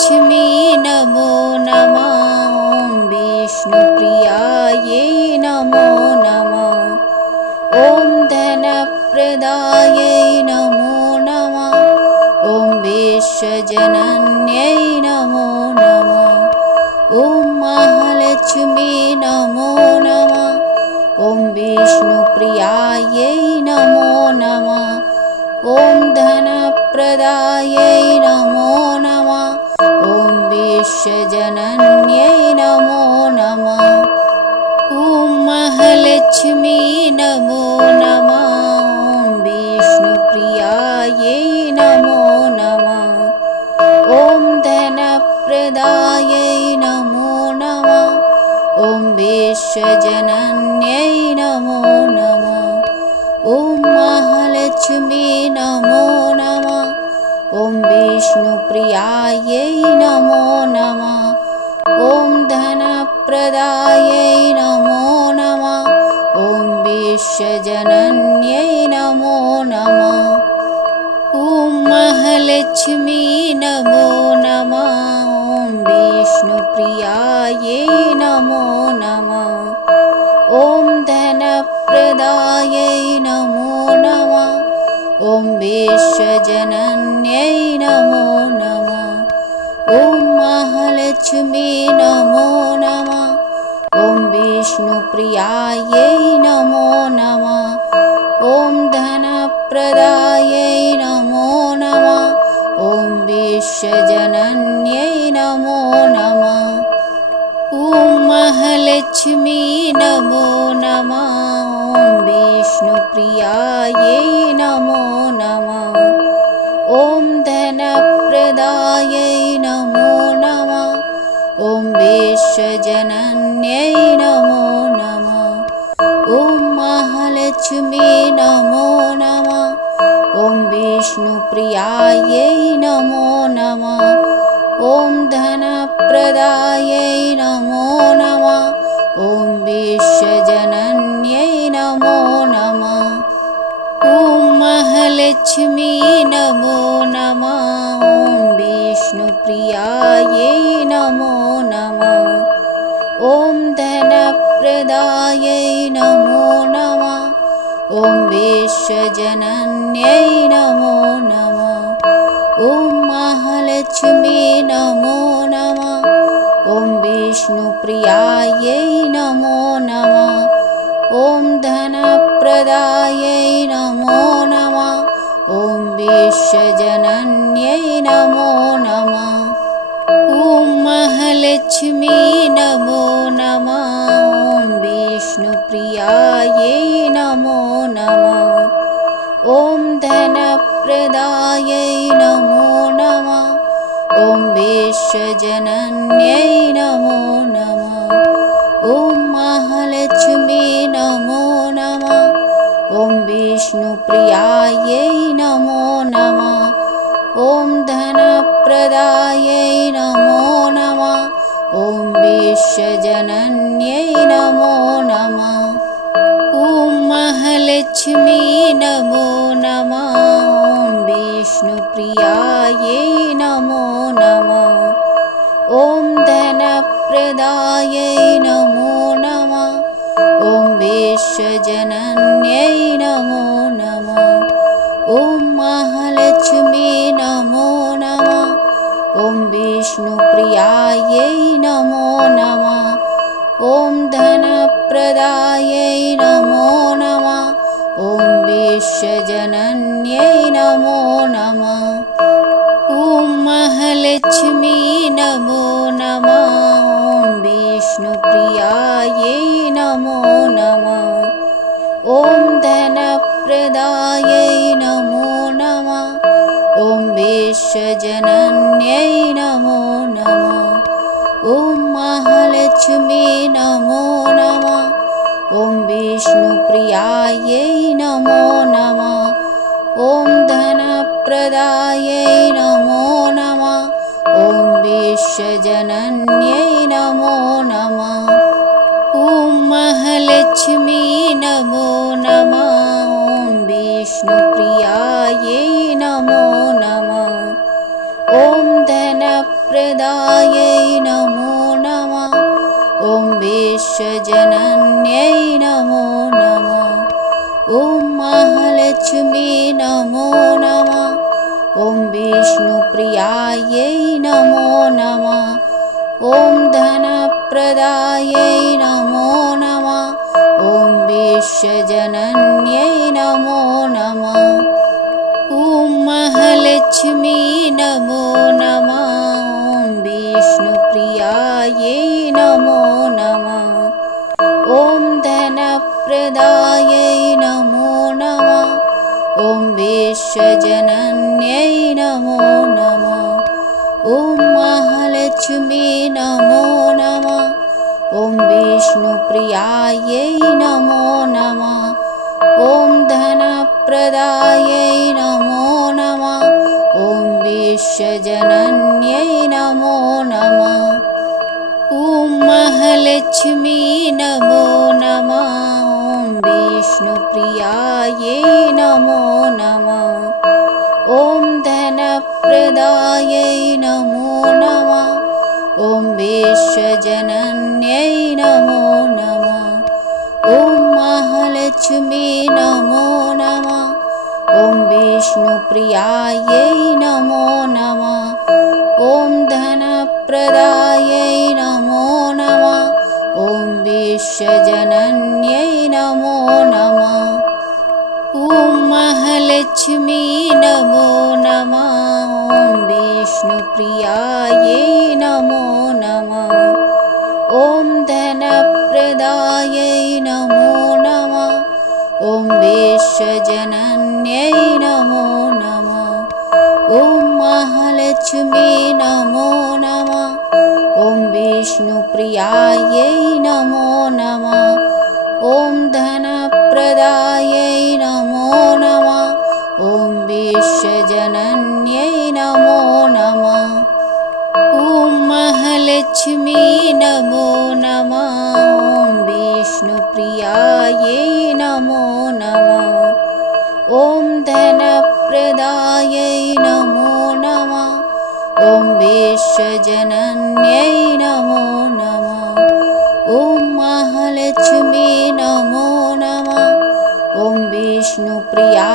महालक्ष्मी नमो नमः। ॐ विष्णुप्रियायै नमो नमः। ॐ धनप्रदायै नमो नमः। ॐ विश्वजनन्यै नमो नमः। ॐ महालक्ष्मी नमो नमः। ॐ विष्णुप्रियायै नमो नमः। ॐ धनप्रदायै नमो नमः। ॐ विश्वजनन्यै नमो नमः। ॐ महालक्ष्मी नमो नमः। ॐ विष्णुप्रियायै नमो नमः। ॐ धनप्रदायै नमो नमः। ॐ विश्वजनन्यै नमो नमः। ॐ महालक्ष्मी नमो नमः। ॐ विष्णुप्रियायै नमो नमः। ॐ धनप्रदायै नमो नमः। ॐ विश्वजनन्यै नमो नमः। ॐ महालक्ष्मी नमो नमः। ॐ विष्णुप्रियायै नमो नमः। ॐ धनप्रदायै नमो नमः। ॐ विश्वजनन्यै नमो नमः। ॐ महालक्ष्मी नमो नमः। ॐ विष्णुप्रियायै नमो नमः। ॐ धनप्रदायै नमो नमः। ॐ विश्वजनन्यै नमो नमः। ॐ महालक्ष्मी नमो नमः। ॐ विष्णुप्रियायै नमो नमः। ॐ धनप्रदायै नमो नमः। ॐ विश्वजनन्यै नमो नमः। ॐ महालक्ष्मी नमो नमः। ॐ विष्णुप्रियायै नमो नमः। ॐ धनप्रदायै नमो नमः। ॐ विश्वजनन्यै नमो नमः। ॐ महालक्ष्मी नमो नमः। ॐ विष्णुप्रियायै नमो नमः। ॐ धनप्रदायै नमो नमः। ॐ विश्वजनन्यै नमो नमः। ॐ महालक्ष्मी नमो नमः। ॐ विष्णुप्रियायै नमो नमः। ॐ धनप्रदायै नमो नमः। ॐ विश्वजनन्यै नमो नमः। ॐ महालक्ष्मी नमो नमः। ॐ विष्णुप्रियायै नमो नमः। ॐ धनप्रदायै नमो नमः। ॐ विश्वजनन्यै नमो नमः। ॐ महालक्ष्मी नमो नमः। ॐ विष्णुप्रियायै नमो नमः। ॐ धनप्रदायै नमो नमः। ॐ विश्वजनन्यै नमो नमः। ॐ महालक्ष्मी नमो नमः। ॐ विष्णुप्रियायै नमो नमः। ॐ धनप्रदायै नमो नमः। ॐ विश्वजनन्यै नमो नमः। ॐ महालक्ष्मी नमो नमः। ॐ विष्णुप्रियायै नमो नमः। ॐ धनप्रदायै नमो नमः। ॐ विश्वजनन्यै नमो नमः। ॐ महालक्ष्मी नमो नमः। ॐ विष्णुप्रियायै नमो नमः। ॐ धनप्रदायै नमो नमः। ॐ विश्वजनन्यै नमो नमः। ॐ महालक्ष्मी नमो नमः। ॐ विष्णुप्रियायै नमो नमः। ॐ धनप्रदायै नमो नमः। ॐ विश्वजनन्यै नमो नमः। ॐ महालक्ष्मी नमो नमः। ॐ विष्णुप्रियायै नमो नमः। ॐ धनप्रदायै विश्वजनन्यै नमो नमः। ॐ महालक्ष्मी नमो नमः। ॐ विष्णुप्रियायै नमो नमः। ॐ धनप्रदायै नमो नमः। ॐ विश्वजनन्यै नमो नमः। ॐ महालक्ष्मी नमो नमः। ॐ विष्णुप्रियायै नमो नमः। ॐ धनप्रदायै नमो नमः। ॐ विश्वजनन्यै नमो नमः। ॐ महालक्ष्मी नमो नमः। ॐ विष्णुप्रियायै नमो नमः। ॐ धनप्रदायै नमो नमः। ॐ विश्वजनन्यै नमो नमः। ॐ महालक्ष्मी नमो नमः। ॐ विष्णुप्रियायै नमो नमः। ॐ धनप्रदायै नमो नमः। ॐ विश्वजनन्यै नमो नमः। ॐ महालक्ष्मी नमो नमः। ॐ विष्णुप्रियायै नमो नमः। ॐ धनप्रदायै नमो नमः। ॐ विश्वजनन्यै नमो नमः। ॐ महालक्ष्मी नमो नमः। ॐ विष्णुप्रियायै नमो नमः। ॐ धनप्रदायै नमो नमः। ॐ विश्वजनन्यै नमो नमः। ॐ महालक्ष्मी नमो नमः। ॐ विष्णुप्रियायै नमो नमः। ॐ धनप्रदायै नमो नमः। ॐ विश्वजनन्यै नमो नमः। ॐ महालक्ष्मी नमो नमः। ॐ विष्णुप्रियायै नमो नमः। ॐ धनप्रदायै नमो नमः। ॐ विश्वजनन्यै नमो नमः। ॐ महालक्ष्मी नमो नमः। ॐ विष्णुप्रिया